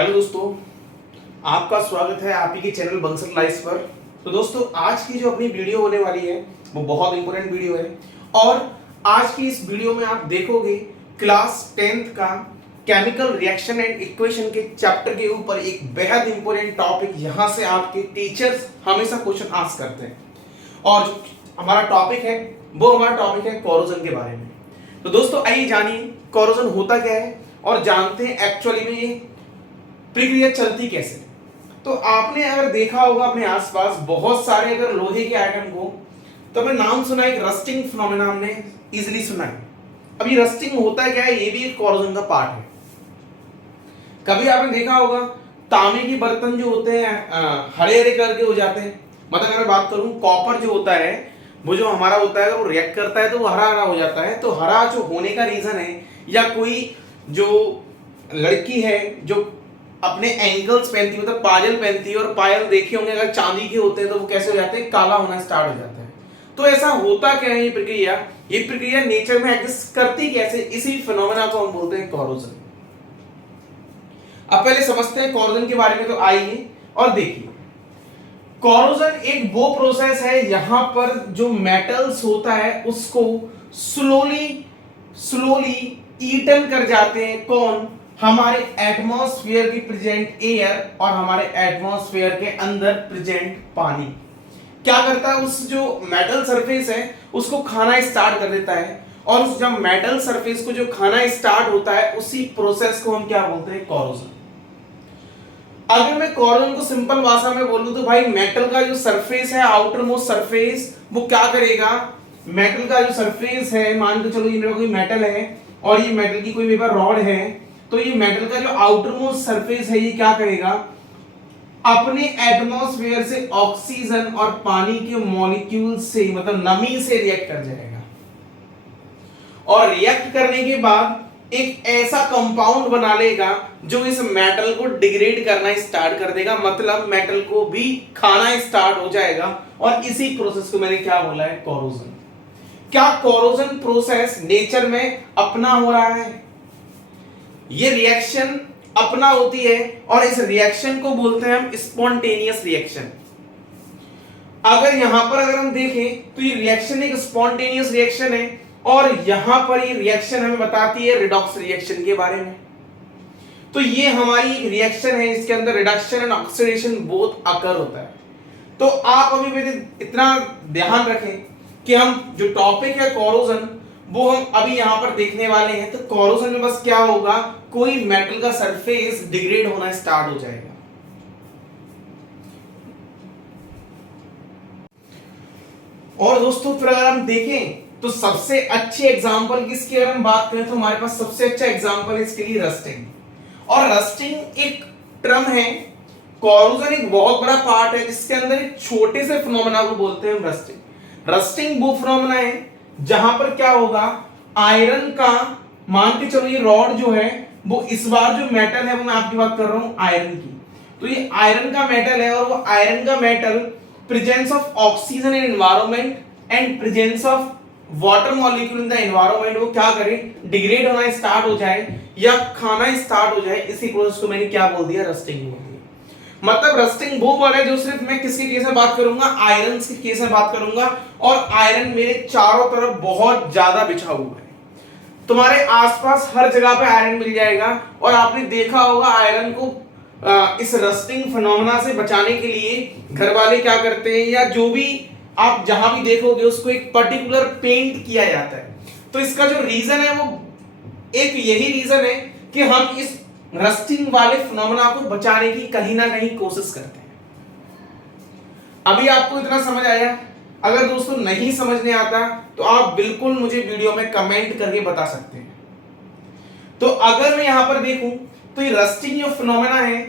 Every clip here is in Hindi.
हेलो दोस्तों, आपका स्वागत है आप ही के चैनल बंसल लाइफ पर। तो दोस्तों, आज की जो अपनी वीडियो होने वाली है वो बहुत इंपॉर्टेंट वीडियो है और आज की इस वीडियो में आप देखोगे क्लास 10th का केमिकल रिएक्शन एंड इक्वेशन के चैप्टर के ऊपर एक बेहद इंपॉर्टेंट टॉपिक। यहां से आपके टीचर्स हमेशा क्वेश्चन आस्क करते हैं और जो हमारा टॉपिक है वो हमारा टॉपिक है कोरोजन के बारे में। तो दोस्तों, आइए जानिए कोरोजन होता क्या है और जानते हैं एक्चुअली में ये प्रक्रिया चलती कैसे। तो आपने अगर देखा होगा अपने आसपास बहुत सारे अगर लोहे के आइटम को, तो आपने नाम सुना है, एक रस्टिंग फिनोमेना हमने इजीली सुना है। अब ये रस्टिंग होता है क्या है, ये भी एक कोरोजन का पार्ट है। कभी आपने देखा होगा तांबे के बर्तन जो होते हैं हरे हरे कलर के हो जाते हैं। मतलब अगर मैं बात करूं कॉपर जो होता है वो जो हमारा होता है वो रिएक्ट करता है तो वो हरा हरा हो जाता है। तो हरा जो होने का रीजन है, या कोई जो लड़की है जो अपने एंकल्स पहनती है, मतलब पायल पहनती है, और पायल देखे होंगे अगर चांदी के होते हैं तो वो कैसे हो जाते हैं, काला होना स्टार्ट हो जाता है। तो ऐसा होता क्या है, ये प्रक्रिया नेचर में एग्जिस्ट करती कैसे, इसी फिनोमेना को हम बोलते हैं कोरोजन। अब पहले समझते हैं कोरोजन के बारे में। तो आइए और देखिए, कोरोजन एक वो प्रोसेस है यहां पर जो मेटल्स होता है उसको स्लोली ईटन कर जाते हैं। कौन? हमारे एटमॉस्फेयर की प्रेजेंट एयर और हमारे एटमॉस्फेयर के अंदर प्रेजेंट पानी क्या करता है, उस जो मेटल सरफेस है उसको खाना स्टार्ट कर देता है। और उस जब मेटल सरफेस को जो खाना स्टार्ट होता है उसी प्रोसेस को हम क्या बोलते हैं, कोरोजन। अगर मैं कोरोजन को सिंपल भाषा में बोलूं तो भाई मेटल का जो सरफेस है, आउटर मोस्ट सरफेस, वो क्या करेगा, मेटल का जो सरफेस है, मान के चलो ये मेरा कोई मेटल है और ये मेटल की कोई मेरे पास रॉड है, तो ये मेटल का जो आउटर मोस्ट सरफेस है ये क्या करेगा, अपने एटमॉस्फेयर से ऑक्सीजन और पानी के मॉलिक्यूल से, मतलब नमी से रिएक्ट कर जाएगा। और रिएक्ट करने के बाद एक ऐसा कंपाउंड बना लेगा जो इस मेटल को डिग्रेड करना स्टार्ट कर देगा, मतलब मेटल को भी खाना स्टार्ट हो जाएगा। और इसी प्रोसेस को मैंने क्या बोला है, कोरोजन। क्या कोरोजन प्रोसेस नेचर में अपना हो रहा है? ये रिएक्शन अपना होती है और इस रिएक्शन को बोलते हैं हम स्पॉन्टेनियस रिएक्शन। अगर यहां पर अगर हम देखें तो ये रिएक्शन एक स्पॉन्टेनियस रिएक्शन है और यहां पर ये रिएक्शन हमें बताती है रिडॉक्स रिएक्शन के बारे में। तो ये हमारी एक रिएक्शन है, इसके अंदर रिडक्शन एंड ऑक्सीडेशन बोथ अकर होता है। तो आप अभी मेरे इतना ध्यान रखें कि हम जो टॉपिक है कोरोजन वो हम अभी यहां पर देखने वाले हैं। तो कोरोजन में बस क्या होगा, कोई मेटल का सरफेस डिग्रेड होना स्टार्ट हो जाएगा। और दोस्तों फिर अगर हम देखें तो सबसे अच्छे एग्जांपल किसकी अगर हम बात करें तो हमारे पास सबसे अच्छा एग्जांपल है इसके लिए रस्टिंग। और रस्टिंग एक टर्म है, कोरोजन एक बहुत बड़ा पार्ट है जिसके अंदर एक छोटे से फिनोमेना को बोलते हैं हम रस्टिंग। रस्टिंग वो फिनोमेना है जहां पर क्या होगा, आयरन का, मान के चलो ये रॉड जो है वो इस बार जो मेटल है वो मैं आपकी बात कर रहा हूं आयरन की। तो ये आयरन का मेटल है और वो आयरन का metal presence of oxygen in environment and presence of water molecule in the environment वो क्या करे, डिग्रेड होना स्टार्ट हो जाए या खाना स्टार्ट हो जाए। इसी प्रोसेस को मैंने क्या बोल दिया, रस्टिंग बोल दिया। मतलब रस्टिंग वो वर्ड है जो सिर्फ मैं किसके केस में बात करूंगा, आयरन के केस में बात करूंगा। और आयरन मेरे चारों तरफ बहुत ज्यादा बिछा हुआ है, तुम्हारे आसपास हर जगह पे आयरन मिल जाएगा। और आपने देखा होगा आयरन को इस रस्टिंग फिनोमेना से बचाने के लिए घर वाले क्या करते हैं, या जो भी आप जहां भी देखोगे उसको एक पर्टिकुलर पेंट किया जाता है। तो इसका जो रीजन है वो एक यही रीजन है कि हम इस रस्टिंग वाले फिनोमेना को बचाने की कहीं ना कहीं कोशिश करते हैं। अभी आपको इतना समझ आया? अगर दोस्तों नहीं समझने आता तो आप बिल्कुल मुझे वीडियो में कमेंट करके बता सकते हैं। तो अगर मैं यहां पर देखूं तो ये रस्टिंग जो फिनोमेना है,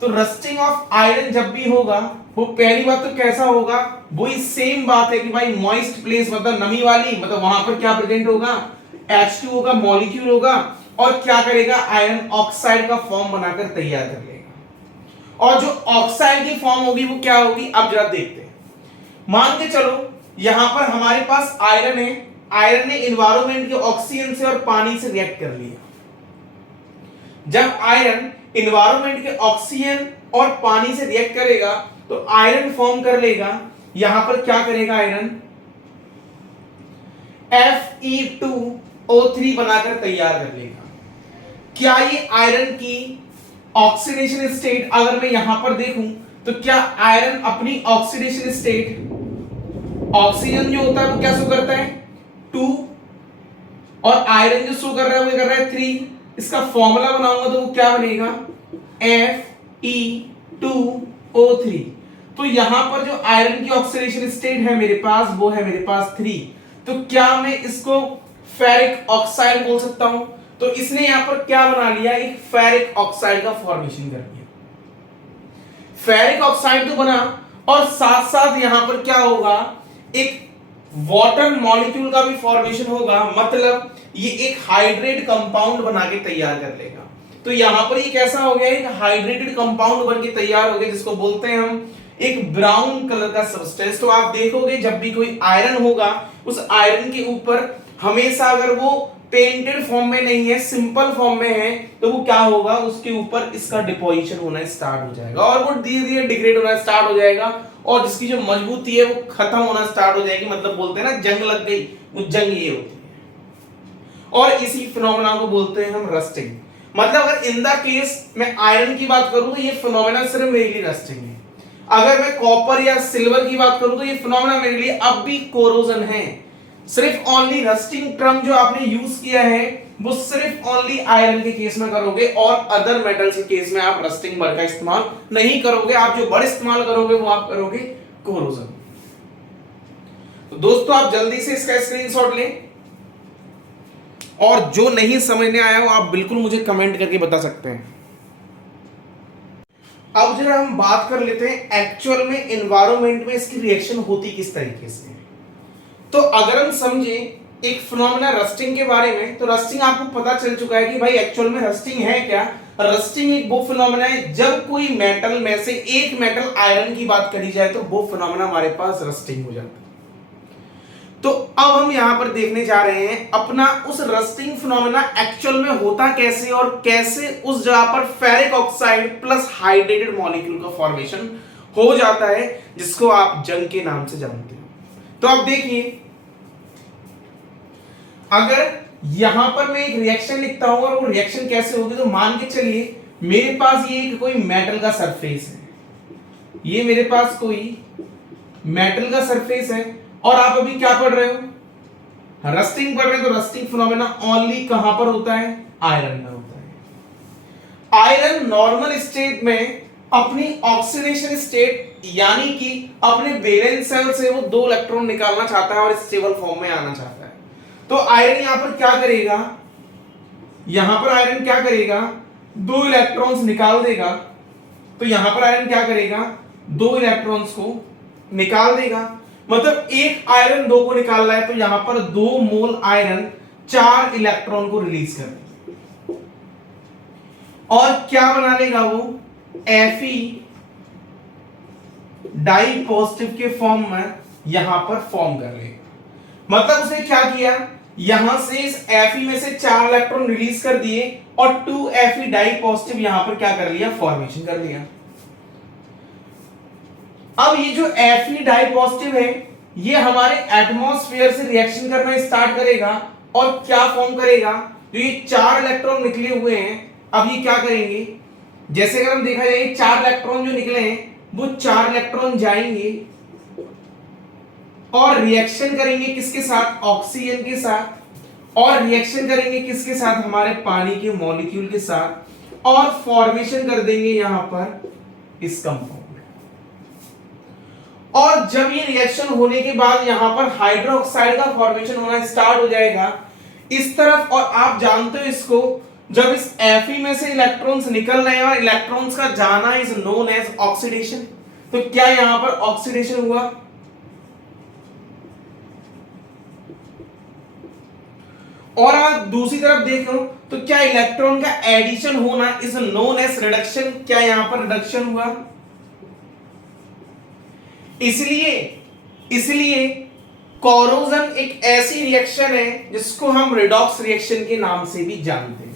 तो रस्टिंग ऑफ आयरन जब भी होगा वो पहली बात तो कैसा होगा, वही सेम बात है कि भाई मॉइस्ट प्लेस, मतलब नमी वाली, मतलब वहां पर क्या प्रेजेंट होगा, H2O का मॉलिक्यूल होगा और क्या करेगा, आयरन ऑक्साइड का फॉर्म बनाकर तैयार कर लेगा। और जो ऑक्साइड की फॉर्म होगी वो क्या होगी, अब जरा देखते हैं। मान के चलो यहां पर हमारे पास आयरन है, आयरन ने एनवायरनमेंट के ऑक्सीजन से और पानी से रिएक्ट कर लिया। जब आयरन इन्वायरमेंट के ऑक्सीजन और पानी से रिएक्ट करेगा तो आयरन फॉर्म कर लेगा। यहां पर क्या करेगा आयरन, Fe2O3 बनाकर तैयार कर लेगा। क्या ये आयरन की ऑक्सीडेशन स्टेट अगर मैं यहां पर देखूं तो क्या आयरन अपनी ऑक्सीडेशन स्टेट, ऑक्सीजन जो होता है वो क्या शो करता है 2 और आयरन जो शो कर रहा है वो कर रहा है 3, इसका फॉर्मूला बनाऊंगा तो वो क्या बनेगा Fe2O3। तो यहां पर जो आयरन की ऑक्सीडेशन स्टेट है मेरे पास वो है मेरे पास 3, तो क्या मैं इसको फेरिक ऑक्साइड बोल सकता हूं। तो इसने यहां पर क्या बना लिया, एक फेरिक ऑक्साइड का फॉर्मेशन कर दिया। फेरिक ऑक्साइड तो बना और साथ साथ यहां पर क्या होगा, एक वाटर मॉलिक्यूल का भी फॉर्मेशन होगा, मतलब ये एक हाइड्रेट कंपाउंड बना के तैयार कर लेगा। तो यहां पर ये कैसा हो गया, एक हाइड्रेटेड कंपाउंड बन के तैयार हो गया जिसको बोलते हैं हम एक ब्राउन कलर का सब्सटेंस। तो आप देखोगे जब भी कोई आयरन होगा उस आयरन के ऊपर हमेशा अगर वो पेंटेड फॉर्म में नहीं है, सिंपल फॉर्म में है, तो वो क्या होगा, उसके ऊपर इसका डिपोजिशन होना स्टार्ट हो जाएगा और वो धीरे धीरे डिग्रेड होना स्टार्ट हो जाएगा और जिसकी जो मजबूती है वो खत्म होना स्टार्ट हो जाएगी। मतलब बोलते हैं ना जंग लग गई, वो जंग ये होती है और इसी फिनोमेना को बोलते हैं हम रस्टिंग। मतलब अगर इन द केस मैं आयरन की बात करूं तो ये फिनोमेना सिर्फ मेरे लिए रस्टिंग है। अगर मैं कॉपर या सिल्वर की बात करूं तो ये फिनोमेना मेरे लिए अब भी कोरोजन है। सिर्फ ओनली रस्टिंग टर्म जो आपने यूज किया है वो सिर्फ ओनली आयरन के केस में करोगे और अदर मेटल्स के केस में आप रस्टिंग वर्ड का इस्तेमाल नहीं करोगे। आप जो वर्ड इस्तेमाल करोगे वो आप करोगे कोरोजन। तो दोस्तों आप जल्दी से इसका स्क्रीनशॉट लें और जो नहीं समझने आया वो आप बिल्कुल मुझे कमेंट करके बता सकते हैं। अब जरा हम बात कर लेते हैं एक्चुअल में एनवायरनमेंट में इसकी रिएक्शन होती किस तरीके से। तो अगर हम समझे एक फिनोमेना रस्टिंग के बारे में, तो रस्टिंग आपको पता चल चुका है कि भाई एक्चुअल में रस्टिंग है क्या। रस्टिंग एक वो फिनोमेना है जब कोई मेटल में से एक मेटल आयरन की बात करी जाए तो वो फिनोमेना हमारे पास रस्टिंग हो जाता है। तो अब हम यहां पर देखने जा रहे हैं अपना उस रस्टिंग फिनोमेना एक्चुअल में होता कैसे और कैसे उस जगह पर ferric oxide plus hydrated molecule का फॉर्मेशन हो जाता है जिसको आप जंग के नाम से जानते हो। तो आप देखिए अगर यहां पर मैं एक रिएक्शन लिखता हूं और वो रिएक्शन कैसे होगी, तो मान के चलिए मेरे पास ये कोई मेटल का सरफेस है, ये मेरे पास कोई मेटल का सरफेस है और आप अभी क्या पढ़ रहे हो, रस्टिंग पढ़ रहे हो। तो रस्टिंग फिनोमेना ओनली कहां पर होता है, आयरन में होता है। आयरन नॉर्मल स्टेट में अपनी ऑक्सीडेशन स्टेट यानी कि अपने वैलेंस शेल से वो 2 इलेक्ट्रॉन निकालना चाहता है और स्टेबल फॉर्म में आना चाहता है। तो आयरन यहां पर क्या करेगा, यहां पर आयरन क्या करेगा, 2 इलेक्ट्रॉन्स निकाल देगा। तो यहां पर आयरन क्या करेगा, 2 इलेक्ट्रॉन्स को निकाल देगा। मतलब एक आयरन 2 को निकाल रहा है तो यहां पर 2 मोल आयरन 4 इलेक्ट्रॉन को रिलीज कर देगा और क्या बना लेगा वो, Fe डाई पॉजिटिव के फॉर्म में यहां पर फॉर्म कर लेगा। मतलब उसने क्या किया, यहां से इस Fe में से 4 इलेक्ट्रॉन रिलीज कर दिए और 2 Fe डाई पॉजिटिव यहां पर क्या कर लिया, फॉर्मेशन कर लिया। अब ये जो Fe डाई पॉजिटिव है ये हमारे एटमॉस्फेयर से रिएक्शन करना स्टार्ट करेगा और क्या फॉर्म करेगा, जो ये 4 इलेक्ट्रॉन निकले हुए हैं अब ये क्या करेंगे, जैसे अगर हम देखा जाए 4 इलेक्ट्रॉन जो निकले हैं वो 4 इलेक्ट्रॉन जाएंगे और रिएक्शन करेंगे किसके साथ, ऑक्सीजन के साथ, और रिएक्शन करेंगे किसके साथ, हमारे पानी के मॉलिक्यूल के साथ, और फॉर्मेशन कर देंगे यहां पर इस कंपाउंड। और जब ये रिएक्शन होने के बाद यहां पर हाइड्रोक्साइड का फॉर्मेशन होना स्टार्ट हो जाएगा इस तरफ। और आप जानते हो इसको, जब इस Fe में से इलेक्ट्रॉन्स निकल रहे हैं और इलेक्ट्रॉन्स का जाना इज नोन एज ऑक्सीडेशन। तो क्या यहां पर ऑक्सीडेशन हुआ, और आप दूसरी तरफ देखो तो क्या इलेक्ट्रॉन का एडिशन होना इज नोन एज रिडक्शन। क्या यहां पर रिडक्शन हुआ, इसलिए कोरोजन एक ऐसी रिएक्शन है जिसको हम रिडॉक्स रिएक्शन के नाम से भी जानते हैं।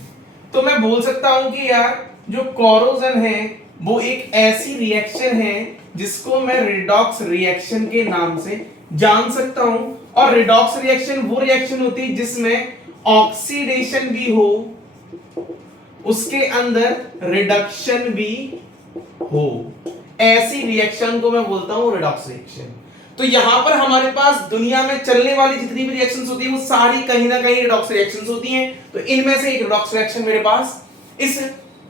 तो मैं बोल सकता हूं कि यार जो कोरोजन है वो एक ऐसी रिएक्शन है जिसको मैं रिडॉक्स रिएक्शन के नाम से जान सकता हूं। और रिडॉक्स रिएक्शन वो रिएक्शन होती है जिसमें ऑक्सीडेशन भी हो, उसके अंदर रिडक्शन भी हो, ऐसी रिएक्शन को मैं बोलता हूं रिडॉक्स रिएक्शन। तो यहां पर हमारे पास दुनिया में चलने वाली जितनी भी रिएक्शंस होती है वो सारी कहीं ना कहीं रिडॉक्स रिएक्शंस होती हैं। तो इनमें से एक रिडॉक्स रिएक्शन मेरे पास, इस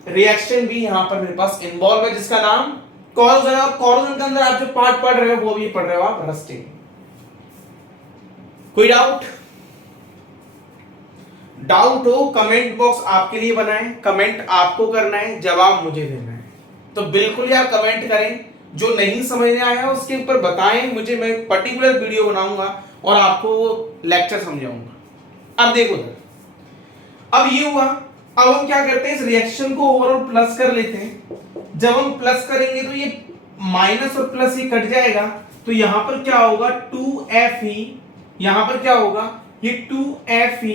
रिएक्शन भी यहां पर मेरे पास इन्वॉल्व है जिसका नाम कोरोजन है। और कोरोजन के अंदर आप जो पार्ट पढ़ रहे हो वो भी पढ़ रहे हो आप रस्टिंग। कोई डाउट? डाउट हो कमेंट बॉक्स आपके लिए बनाएं, कमेंट आपको करना है, जवाब मुझे देना है। तो बिल्कुल यार कमेंट करें, जो नहीं समझ में आया उसके ऊपर बताएं मुझे, मैं पर्टिकुलर वीडियो बनाऊंगा और आपको लेक्चर समझाऊंगा। अब देखो अब ये हुआ, अब हम क्या करते हैं इस रिएक्शन को ओवरऑल प्लस कर लेते हैं। जब हम प्लस करेंगे तो ये माइनस और प्लस ही कट जाएगा, तो यहां पर क्या होगा 2Fe, यहां पर क्या होगा ये 2Fe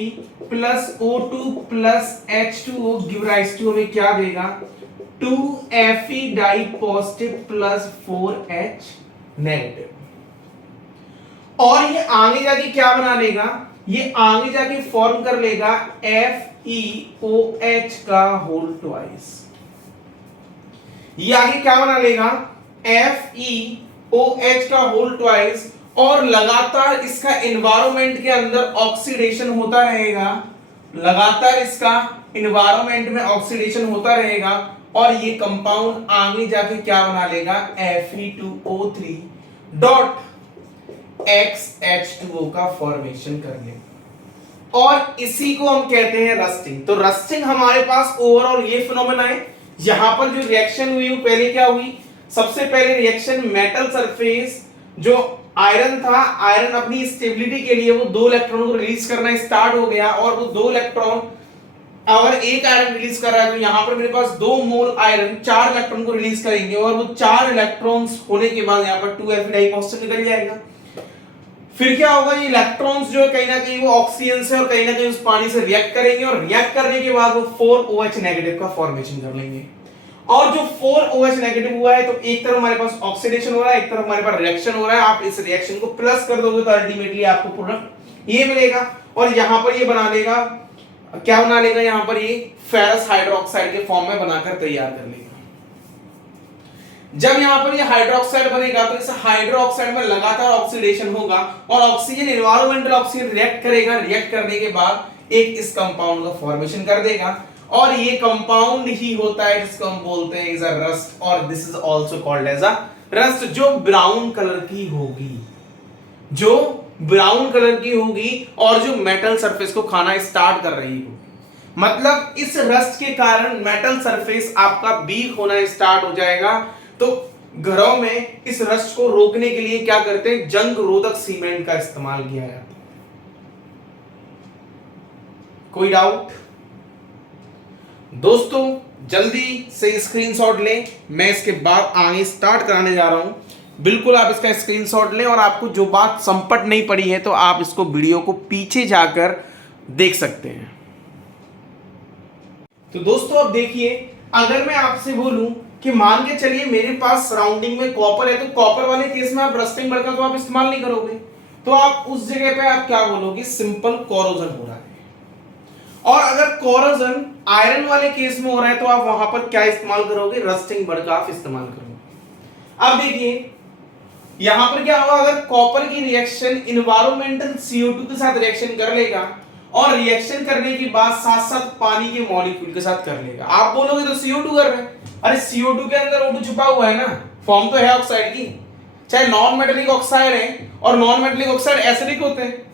plus O2 plus H2O give rise to हमें क्या देगा 2Fe die positive plus 4H negative. और ये आगे जाके क्या बना लेगा, ये आगे जाके फॉर्म कर लेगा FeOH का होल ट्वाइस। ये आगे क्या बना लेगा FeOH का होल ट्वाइस, और लगातार इसका एनवायरनमेंट के अंदर ऑक्सीडेशन होता रहेगा, लगातार इसका एनवायरनमेंट में ऑक्सीडेशन होता रहेगा, और ये कंपाउंड आगे जाके क्या बना लेगा Fe2O3 डॉट XH2O का फॉर्मेशन कर लेगा। और इसी को हम कहते हैं रस्टिंग। तो रस्टिंग हमारे पास ओवरऑल ये फिनोमेना है। यहां पर जो रिएक्शन हुई वो पहले क्या हुई, सबसे पहले रिएक्शन मेटल सरफेस, जो आयरन था, आयरन अपनी स्टेबिलिटी के लिए वो 2 इलेक्ट्रॉनों को रिलीज करना स्टार्ट हो गया, और वो 2 इलेक्ट्रॉन, अगर एक आयरन रिलीज कर रहा है तो यहां पर मेरे पास 2 मोल आयरन 4 इलेक्ट्रॉन को रिलीज करेंगे, और वो 4 इलेक्ट्रॉन्स होने के बाद यहां पर 2Fe डाई पॉजिटिव निकल जाएगा। फिर क्या होगा, ये इलेक्ट्रॉन्स जो है कहीं ना कहीं वो ऑक्सीजन से और कहीं ना कहीं उस पानी से रिएक्ट करेंगे, और रिएक्ट करने के बाद वो 4OH नेगेटिव का फॉर्मेशन कर लेंगे। और जो 4OH नेगेटिव हुआ है तो एक तरफ हमारे पास ऑक्सीडेशन हो रहा है, एक तरफ हमारे पास रिएक्शन हो रहा है। आप इस रिएक्शन को प्लस कर दोगे तो अल्टीमेटली आपको प्रोडक्ट ये मिलेगा, और यहां पर ये बना लेगा, क्या बना लेगा, यहां पर ये फेरस हाइड्रोक्साइड के फॉर्म में बनाकर तैयार कर लेगा। जब यहां पर ये हाइड्रोक्साइड बनेगा तो इस हाइड्रोक्साइड में लगातार ऑक्सीडेशन होगा, और ऑक्सीजन एनवायरमेंटल ऑक्सीजन रिएक्ट करेगा, रिएक्ट करने के बाद एक इस कंपाउंड का फॉर्मेशन कर देगा, और ये कंपाउंड ही होता है जिसको हम बोलते हैं इज अ रस्ट, और this is also called as a rust, जो ब्राउन कलर की होगी, जो ब्राउन कलर की होगी, और जो मेटल सरफेस को खाना स्टार्ट कर रही होगी। मतलब इस रस्ट के कारण मेटल सरफेस आपका वीक होना स्टार्ट हो जाएगा। तो घरों में इस रस्ट को रोकने के लिए क्या करते हैं, जंग रोधक सीमेंट का इस्तेमाल किया जाता है। कोई डाउट? दोस्तों जल्दी से स्क्रीनशॉट लें, मैं इसके बाद आगे स्टार्ट कराने जा रहा हूं। बिल्कुल आप इसका स्क्रीनशॉट लें, और आपको जो बात संपट नहीं पड़ी है तो आप इसको वीडियो को पीछे जाकर देख सकते हैं। तो दोस्तों अब देखिए, अगर मैं आपसे बोलूं कि मान के चलिए मेरे पास सराउंडिंग में कॉपर है, तो कॉपर वाले केस में आप रस्टिंग बड़ का तो आप इस्तेमाल नहीं करोगे, तो आप उस जगह पे आप क्या बोलोगे, सिंपल कोरोजन हो रहा है। और अगर कोरोजन आयरन वाले केस में हो रहा है तो आप वहां पर क्या इस्तेमाल करोगे, रस्टिंग बड़ का आप इस्तेमाल करोगे। अब देखिए यहां पर क्या होगा, अगर कॉपर की रिएक्शन इन्वायरमेंटल CO2 के साथ रिएक्शन कर लेगा, और रिएक्शन करने के बाद साथ साथ पानी के मॉलिक्यूल के साथ कर लेगा। आप बोलोगे तो CO2 कर रहे हैं, अरे CO2 के अंदर O2 छुपा हुआ है ना, फॉर्म तो है ऑक्साइड की, चाहे नॉन मेटेलिक ऑक्साइड है, और नॉन मेटेलिक ऑक्साइड एसिडिक होते हैं,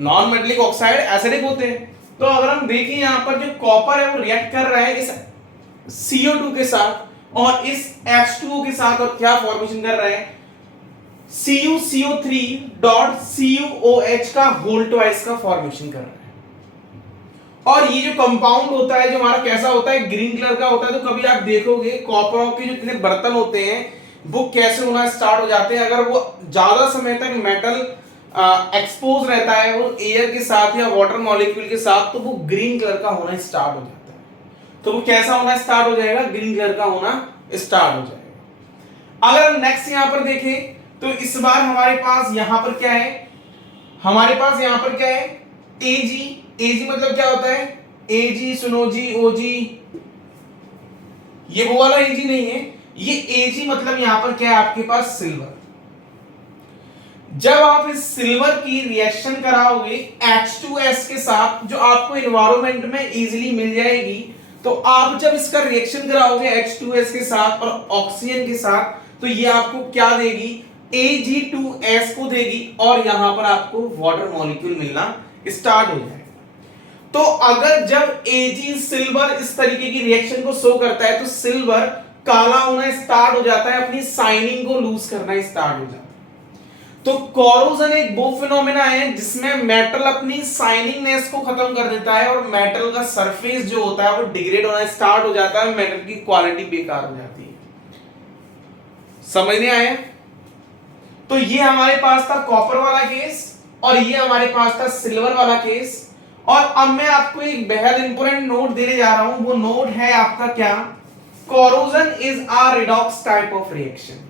नॉन मेटेलिक ऑक्साइड एसिडिक होते हैं। तो अगर हम देखें यहां पर जो कॉपर है वो रिएक्ट कर रहा है इस CO2 के साथ और इस H2O के साथ, और क्या फॉर्मेशन कर रहा है, CuCO3 डॉट CuOH का होल ट्वाइस का फॉर्मेशन कर रहा है। और ये जो कंपाउंड होता है जो हमारा कैसा होता है, ग्रीन कलर का होता है। तो कभी आप देखोगे कॉपरों के जो इतने बर्तन होते हैं वो कैसे होना स्टार्ट हो जाते हैं, अगर वो ज्यादा समय तक मेटल एक्सपोज रहता है वो एयर के साथ या वाटर मॉलिक्यूल के साथ, तो वो ग्रीन कलर का होना स्टार्ट हो जाता है। तो वो कैसा होना स्टार्ट हो जाएगा, ग्रीन कलर का होना स्टार्ट हो जाएगा। अगर हम नेक्स्ट यहां पर देखें तो इस बार हमारे पास यहां पर क्या है, हमारे पास यहां पर क्या है, एजी। एजी मतलब क्या होता है, एजी, सुनो जी, ओजी, ये वो वाला एजी नहीं है, ये एजी मतलब यहां पर क्या है आपके पास सिल्वर। जब आप इस सिल्वर की रिएक्शन कराओगे H2S के साथ जो आपको एनवायरनमेंट में इजीली मिल जाएगी, तो आप जब इसका रिएक्शन कराओगे H2S के साथ और ऑक्सीजन के साथ, तो ये आपको क्या देगी, Ag2S को देगी और यहां पर आपको वाटर मॉलिक्यूल मिलना स्टार्ट हो जाएगा। तो अगर जब Ag सिल्वर इस तरीके की रिएक्शन को शो करता है तो सिल्वर काला होना स्टार्ट हो जाता है, अपनी शाइनिंग को लूज करना स्टार्ट हो जाता है। तो कोरोजन एक वो फिनोमेना है जिसमें मेटल अपनी शाइनिंगनेस को खत्म कर देता है और मेटल का सरफेस जो होता है वो डिग्रेड होना स्टार्ट हो जाता है, मेटल की क्वालिटी बेकार हो जाती है। समझ में आया? तो ये हमारे पास था कॉपर वाला केस और ये हमारे पास था सिल्वर वाला केस। और अब मैं आपको एक बेहद इंपॉर्टेंट नोट देने जा रहा हूं, वो नोट है आपका क्या, corrosion is a redox type of reaction.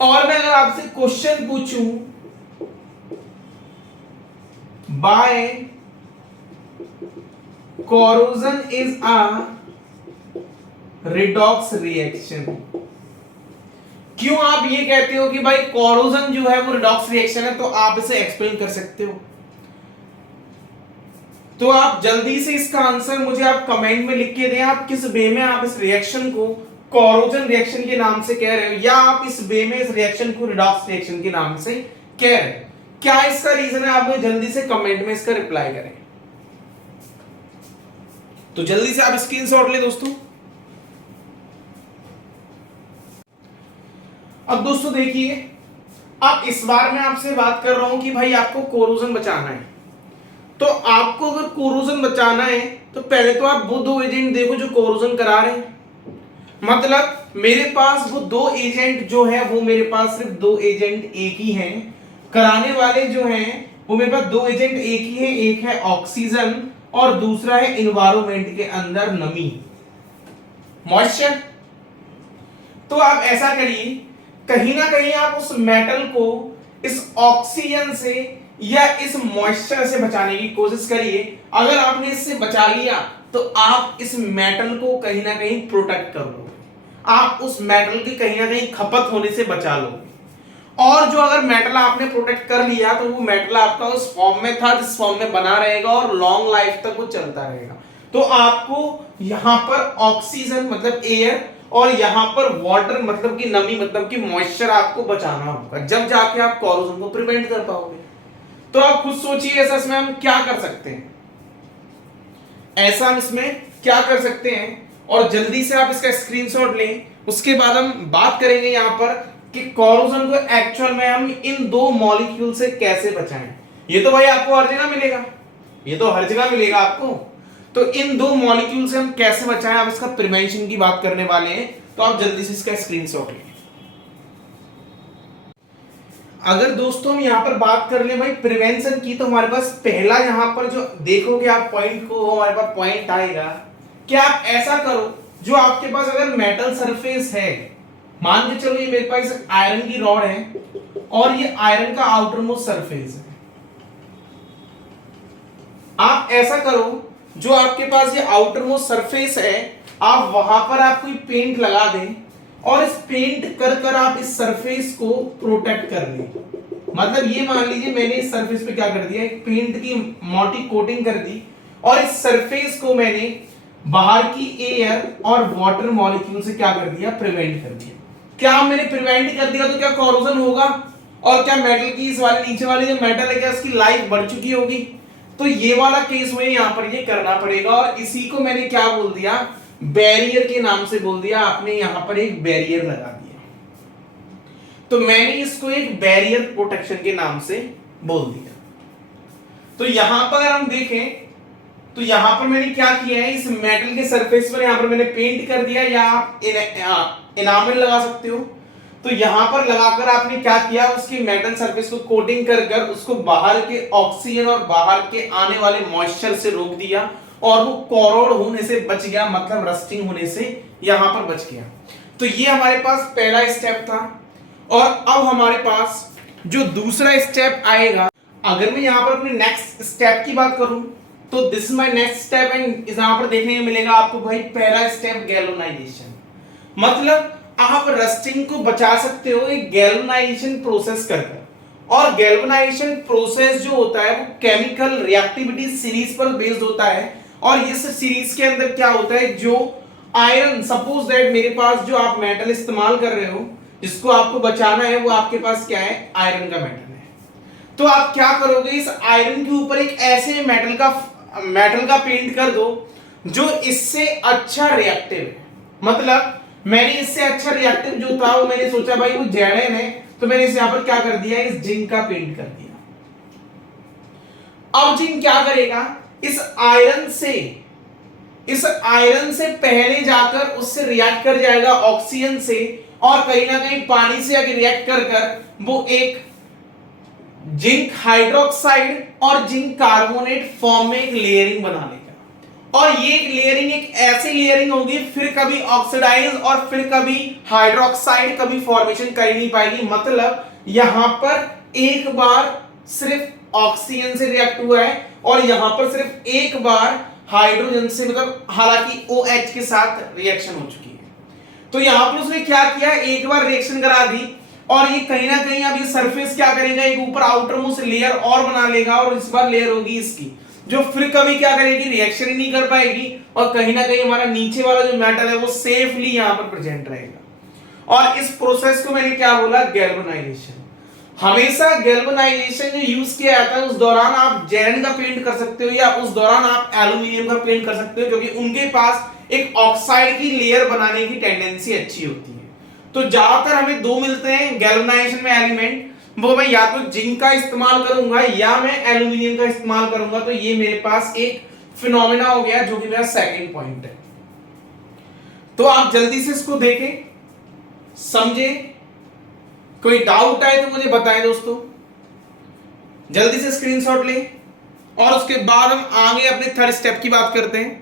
और मैं अगर आपसे क्वेश्चन पूछूं, by corrosion is a redox reaction, क्यों आप ये कहते हो कि भाई कोरोजन जो है वो रिडॉक्स रिएक्शन है, तो आप इसे एक्सप्लेन कर सकते हो। तो आप जल्दी से इसका आंसर मुझे आप कमेंट में लिख के दें, आप किस वे में आप इस रिएक्शन को कोरोजन रिएक्शन के नाम से कह रहे हो, या आप इस वे में इस रिएक्शन को रिडॉक्स रिएक्शन के नाम से कह रहे हो, क्या इसका रीजन है, आप मुझे जल्दी से कमेंट में इसका रिप्लाई करें। तो जल्दी से आप स्क्रीनशॉट ले दोस्तों। अब दोस्तों देखिए, अब इस बार मैं आपसे बात कर रहा हूं कि भाई आपको कोरोजन बचाना है। तो आपको अगर कोरोजन बचाना है तो पहले तो आप वो दो एजेंट देखो जो कोरोजन करा रहे हैं। मतलब मेरे पास वो दो एजेंट जो है वो मेरे पास सिर्फ दो एजेंट एक ही हैं, कराने वाले जो हैं वो मेरे पास दो एजेंट एक ही है, एक है ऑक्सीजन और दूसरा है एनवायरनमेंट के अंदर नमी, मॉइस्चर। तो आप ऐसा करिए, कहीं ना कहीं आप उस मेटल को इस ऑक्सीजन से या इस मॉइस्चर से बचाने की कोशिश करिए। अगर आपने इससे बचा लिया तो आप इस मेटल को कहीं ना कहीं प्रोटेक्ट कर लोगे, आप उस मेटल की कहीं ना कहीं खपत होने से बचा लोगे। और जो अगर मेटल आपने प्रोटेक्ट कर लिया तो वो मेटल आपका उस फॉर्म में था जिस फॉर्म में बना रहेगा और लॉन्ग लाइफ तक वो चलता रहेगा। तो आपको यहां पर ऑक्सीजन मतलब एयर और यहां पर वाटर मतलब कि नमी मतलब कि मॉइस्चर आपको बचाना होगा, जब जाके आप कोरोजन को प्रिवेंट कर पाओगे। तो आप खुद सोचिए ऐसा इसमें हम क्या कर सकते हैं, ऐसा हम इसमें क्या कर सकते हैं, और जल्दी से आप इसका स्क्रीनशॉट लें। उसके बाद हम बात करेंगे यहां पर कि कोरोजन को एक्चुअल में हम इन दो मॉलिक्यूल से कैसे बचाएं। ये तो भाई आपको हर जगह मिलेगा, ये तो हर जगह मिलेगा आपको। तो इन दो मॉलिक्यूल से हम कैसे बचाएं, आप इसका प्रिवेंशन की बात करने वाले हैं। तो आप जल्दी से इसका स्क्रीनशॉट लें। अगर दोस्तों हम यहां पर बात कर ले भाई प्रिवेंशन की, तो हमारे पास पहला यहां पर जो देखोगे आप पॉइंट को, हमारे पास पॉइंट आएगा कि आप ऐसा करो, जो आपके पास अगर मेटल सरफेस है, मान के चलो ये मेरे पास आयरन की रॉड है और ये आयरन का आउटर मोस्ट सरफेस है। आप ऐसा करो, जो आपके पास ये आउटर मोस्ट सरफेस है, आप वहां पर आप कोई पेंट लगा दें और इस पेंट कर आप इस सरफेस को प्रोटेक्ट कर लें। मतलब ये मान लीजिए मैंने इस सरफेस पे क्या कर दिया, एक पेंट की मोटी कोटिंग कर दी और इस सरफेस को मैंने बाहर की एयर और वाटर मॉलिक्यूल से क्या कर दिया, प्रिवेंट कर दिया। क्या मैंने प्रिवेंट कर दिया तो क्या कोरोजन होगा, और क्या मेटल की इस वाले नीचे वाली जो मेटल है क्या उसकी लाइफ बढ़ चुकी होगी। तो ये वाला केस में यहां पर ये करना पड़ेगा, और इसी को मैंने क्या बोल दिया, बैरियर के नाम से बोल दिया। आपने यहां पर एक बैरियर लगा दिया, तो मैंने इसको एक बैरियर प्रोटेक्शन के नाम से बोल दिया। तो यहां पर हम देखें तो यहां पर मैंने क्या किया है, इस मेटल के सरफेस पर यहां पर मैंने पेंट कर दिया, या आप एनामेल लगा सकते हो। तो यहां पर लगाकर आपने क्या किया, उसकी मेटल सरफेस को कोटिंग कर उसको बाहर के ऑक्सीजन और बाहर के आने वाले मॉइस्चर से रोक दिया, और वो कोरोड होने से बच गया, मतलब रस्टिंग होने से यहां पर बच गया। तो ये हमारे पास पहला स्टेप था। और अब हमारे पास जो दूसरा स्टेप आएगा, अगर मैं यहां पर अपने नेक्स्ट स्टेप की बात करूं तो this is my next step and यहां पर देखने को मिलेगा आपको भाई पहला स्टेप गैल्वेनाइजेशन। मतलब आप रस्टिंग को बचा सकते हो एक गैल्वेनाइजेशन प्रोसेस कर। और गैल्वेनाइजेशन प्रोसेस जो होता है वो केमिकल रिएक्टिविटी सीरीज पर बेस्ड होता है। और इस सीरीज के अंदर क्या होता है, जो आयरन, सपोज दैट मेरे पास जो आप मेटल इस्तेमाल कर रहे हो जिसको आपको बचाना है वो आपके पास क्या है, आयरन का मेटल है। तो आप क्या करोगे, इस आयरन के ऊपर एक ऐसे मेटल का पेंट कर दो जो इससे अच्छा रिएक्टिव है। मतलब मैंने इससे अच्छा रिएक्टिव जो था वो मैंने सोचा भाई वो Zn है, तो मैंने इस यहां पर क्या कर दिया, इस जिंक का पेंट कर दिया। अब जिंक क्या करेगा, इस आयरन से पहले जाकर उससे रिएक्ट कर जाएगा ऑक्सीजन से, और कहीं ना कहीं पानी से अगर रिएक्ट कर वो एक जिंक हाइड्रोक्साइड और जिंक कार्बोनेट फॉर्म में एक लेयरिंग बना लेगा। और ये लेयरिंग एक ऐसी लेयरिंग होगी फिर कभी ऑक्सीडाइज और फिर कभी हाइड्रोक्साइड कभी फॉर्मेशन कर ही नहीं पाएगी। मतलब यहां पर एक बार सिर्फ ऑक्सीजन से रिएक्ट हुआ है और यहां पर सिर्फ एक बार हाइड्रोजन से, मतलब हालांकि OH के साथ रिएक्शन हो चुकी है। तो यहां पर उसने क्या किया, एक बार रिएक्शन करा दी और ये कहीं ना कहीं अब ये सरफेस क्या करेगा, एक ऊपर आउटर मोस्ट लेयर और बना लेगा और इस बार लेयर होगी इसकी, जो फिर कभी क्या करेगी, रिएक्शन ही नहीं कर पाएगी और कहीं ना कहीं हमारा नीचे वाला जो मेटल है वो सेफली यहां पर प्रेजेंट रहेगा। और इस प्रोसेस को मैंने क्या बोला, गैल्वेनाइजेशन। हमेशा गैल्वेनाइजेशन जो यूज किया जाता है उस दौरान आप जेरन का पेंट कर सकते हो या उस दौरान आप एल्यूमिनियम का पेंट कर सकते हो, क्योंकि उनके पास एक ऑक्साइड की लेयर बनाने की टेंडेंसी अच्छी होती है। तो ज्यादातर हमें दो मिलते हैं गैल्वेनाइजेशन में एलिमेंट, वो मैं या तो जिंक का इस्तेमाल करूंगा या मैं एल्यूमिनियम का इस्तेमाल करूंगा। तो ये मेरे पास एक फिनोमेना हो गया जो कि मेरा सेकंड पॉइंट है। तो आप जल्दी से इसको देखें, समझे, कोई डाउट आए तो मुझे बताएं दोस्तों, जल्दी से स्क्रीनशॉट लें और उसके बाद हम आगे अपने थर्ड स्टेप की बात करते हैं।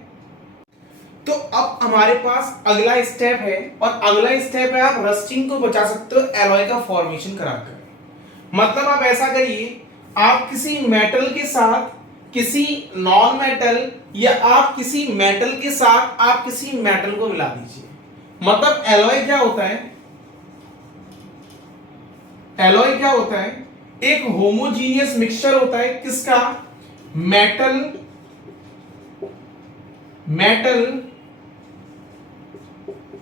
तो अब हमारे पास अगला स्टेप है और अगला स्टेप है आप रस्टिंग को बचा सकते हो एलॉय का फॉर्मेशन कराकर। मतलब आप ऐसा करिए, आप किसी मेटल के साथ किसी नॉन मेटल या आप किसी मेटल के साथ आप किसी मेटल को मिला दीजिए। मतलब एलॉय क्या होता है, एलॉय क्या होता है, एक होमोजीनियस मिक्सचर होता है किसका, मेटल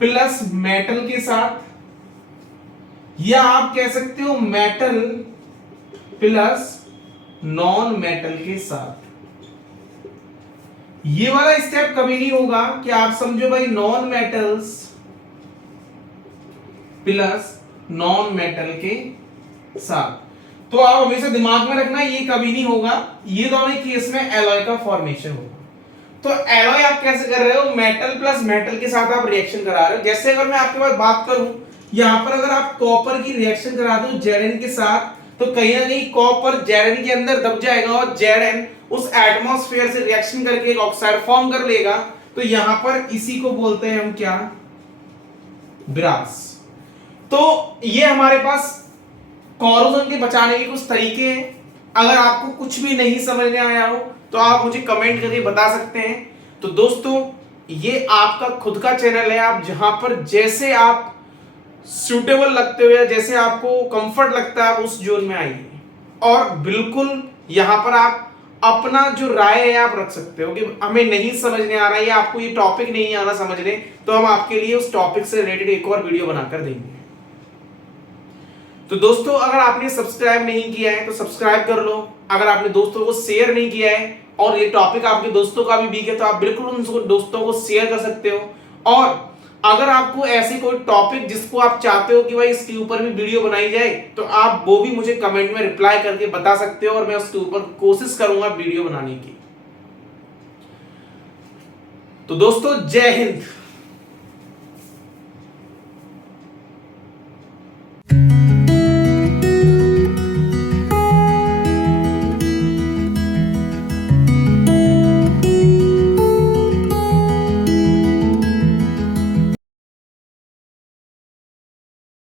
प्लस मेटल के साथ, या आप कह सकते हो मेटल प्लस नॉन मेटल के साथ। ये वाला स्टेप कभी नहीं होगा कि आप समझो भाई non metals plus non metal के साथ। तो आप हमेशा दिमाग में रखना ये कभी नहीं होगा, ये दोनों केस में एलॉय का फॉर्मेशन होगा। तो एलॉय आप कैसे कर रहे हो, मेटल प्लस मेटल के साथ आप रिएक्शन करा रहे हो। जैसे अगर मैं आपके पास बात करूं, यहां पर अगर आप कॉपर की रिएक्शन करा दो Zn के साथ, तो कहीं ना कहीं कॉपर Zn के अंदर दब जाएगा और Zn उस एटमॉस्फेयर से रिएक्शन करके एक ऑक्साइड फॉर्म कर लेगा। तो यहां पर इसी को बोलते हैं हम क्या, ब्रास। तो ये हमारे पास कोरोजन के बचाने के कुछ तरीके हैं। अगर आपको कुछ भी नहीं समझ में आया हो तो आप मुझे कमेंट करके बता सकते हैं। तो दोस्तों ये आपका खुद का चैनल है, आप जहां पर जैसे आप सूटेबल लगते हो या जैसे आपको कंफर्ट लगता है आप उस जोन में आइए और बिल्कुल यहां पर आप अपना जो राय है आप रख सकते हो कि हमें नहीं समझने आ रहा है या आपको ये टॉपिक नहीं आना समझने, तो हम आपके लिए उस टॉपिक से रिलेटेड एक और वीडियो बनाकर देंगे। तो दोस्तों अगर आपने सब्सक्राइब नहीं किया है तो सब्सक्राइब कर लो। अगर आपने दोस्तों को शेयर नहीं किया है और ये टॉपिक आपके दोस्तों का भी वीक है तो आप बिल्कुल उन दोस्तों को शेयर कर सकते हो। और अगर आपको ऐसी कोई टॉपिक जिसको आप चाहते हो कि भाई इसके ऊपर भी वीडियो बनाई जाए तो आप वो भी मुझे कमेंट में रिप्लाई करके बता सकते हो और मैं उसके ऊपर कोशिश करूंगा वीडियो बनाने की। तो दोस्तों जय हिंद।